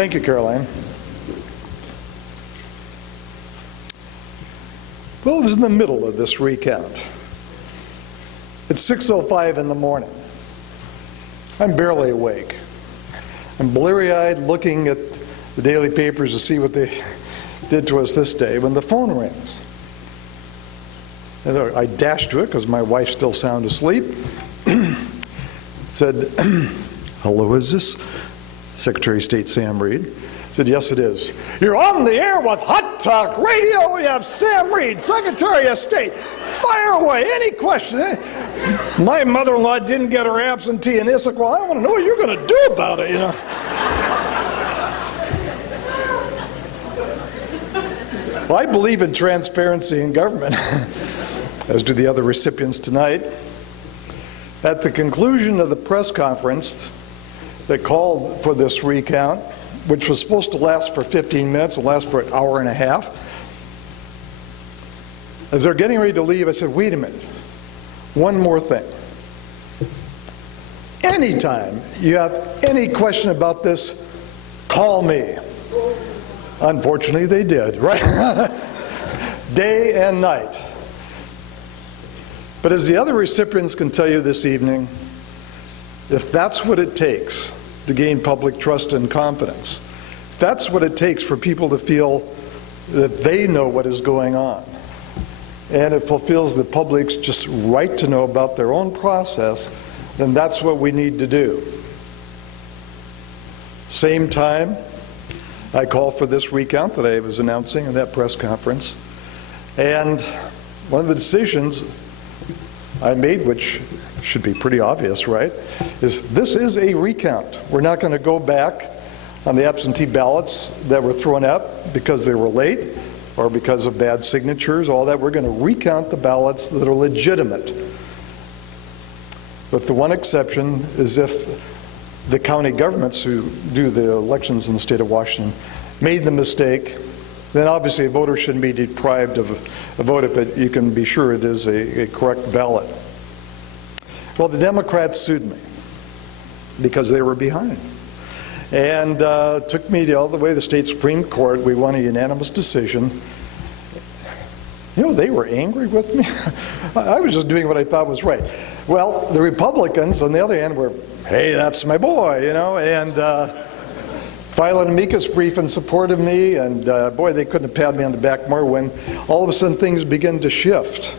Thank you, Caroline. Well, it was in the middle of this recount. It's 6:05 in the morning. I'm barely awake. I'm bleary-eyed looking at the daily papers to see what they did to us this day when the phone rings. And I dashed to it because my wife's still sound asleep. Said, "Hello, is this Secretary of State Sam Reed?" I said, "Yes, it is." "You're on the air with Hot Talk Radio. We have Sam Reed, Secretary of State. Fire away. Any question. My mother-in-law didn't get her absentee in Issaquah. I want to know what you're going to do about it, you know." Well, I believe in transparency in government, as do the other recipients tonight. At the conclusion of the press conference that called for this recount, which was supposed to last for 15 minutes, it lasted for an hour and a half. As they're getting ready to leave, I said, "Wait a minute, one more thing. Anytime you have any question about this, call me." Unfortunately, they did, right? Day and night. But as the other recipients can tell you this evening, if that's what it takes to gain public trust and confidence, if that's what it takes for people to feel that they know what is going on, and it fulfills the public's just right to know about their own process, then that's what we need to do. Same time, I call for this recount that I was announcing in that press conference. And one of the decisions I made, which should be pretty obvious, right, is this is a recount. We're not going to go back on the absentee ballots that were thrown up because they were late or because of bad signatures, all that. We're going to recount the ballots that are legitimate. With the one exception is if the county governments who do the elections in the state of Washington made the mistake, then obviously a voter shouldn't be deprived of a vote if you can be sure it is a correct ballot. Well, the Democrats sued me because they were behind. And took me all the way to the state Supreme Court. We won a unanimous decision. You know, they were angry with me. I was just doing what I thought was right. Well, the Republicans, on the other hand, were, "Hey, that's my boy," you know, and filed an amicus brief in support of me, and boy, they couldn't have patted me on the back more when all of a sudden things began to shift.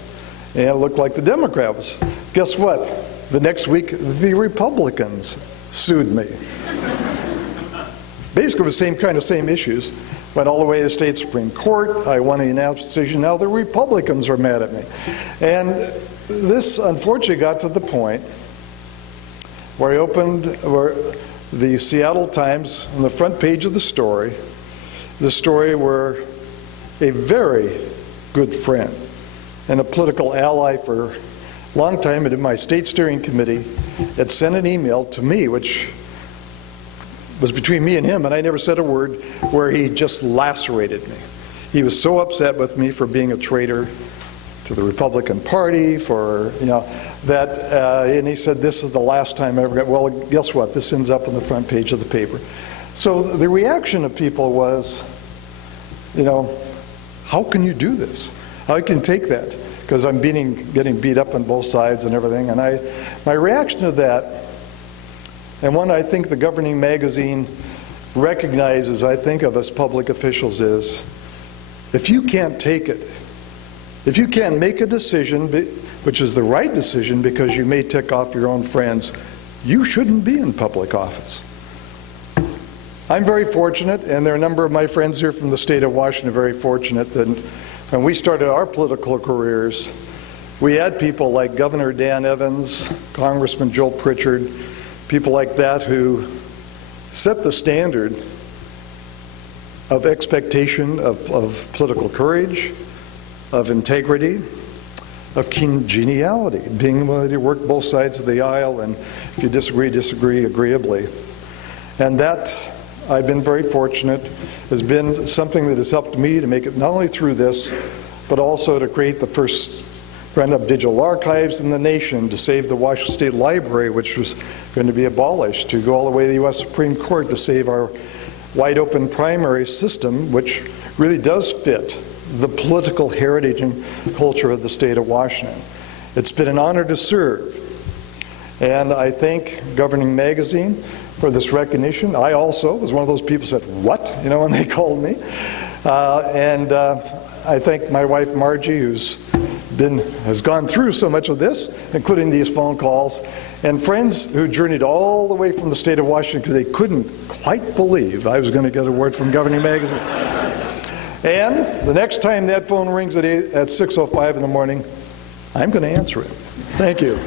And it looked like the Democrats. Guess what? The next week, the Republicans sued me. Basically the same issues. Went all the way to the state Supreme Court. I won a unanimous decision. Now the Republicans are mad at me. And this unfortunately got to the point where where the Seattle Times, on the front page of the story where a very good friend and a political ally for a long time in my state steering committee had sent an email to me, which was between me and him, and I never said a word, where he just lacerated me. He was so upset with me for being a traitor to the Republican Party, for, you know, that, and he said, "This is the last time I ever got," well, guess what? This ends up on the front page of the paper. So the reaction of people was, you know, how can you do this? How can you take that? Because I'm getting beat up on both sides and everything. And my reaction to that, and one I think the governing magazine recognizes, I think, of as public officials, is if you can't take it, if you can't make a decision, which is the right decision because you may tick off your own friends, you shouldn't be in public office. I'm very fortunate, and there are a number of my friends here from the state of Washington very fortunate, that when we started our political careers, we had people like Governor Dan Evans, Congressman Joel Pritchard, people like that who set the standard of expectation of political courage, of integrity, of congeniality, being able to work both sides of the aisle, and if you disagree agreeably. And that, I've been very fortunate, has been something that has helped me to make it not only through this, but also to create the first round up digital archives in the nation, to save the Washington State Library, which was going to be abolished, to go all the way to the U.S. Supreme Court to save our wide open primary system, which really does fit the political heritage and culture of the state of Washington. It's been an honor to serve. And I thank Governing Magazine for this recognition. I also was one of those people who said, "What?" When they called me. I thank my wife Margie, has gone through so much of this, including these phone calls, and friends who journeyed all the way from the state of Washington because they couldn't quite believe I was going to get an award from Governing Magazine. And the next time that phone rings at 6:05 in the morning, I'm going to answer it. Thank you.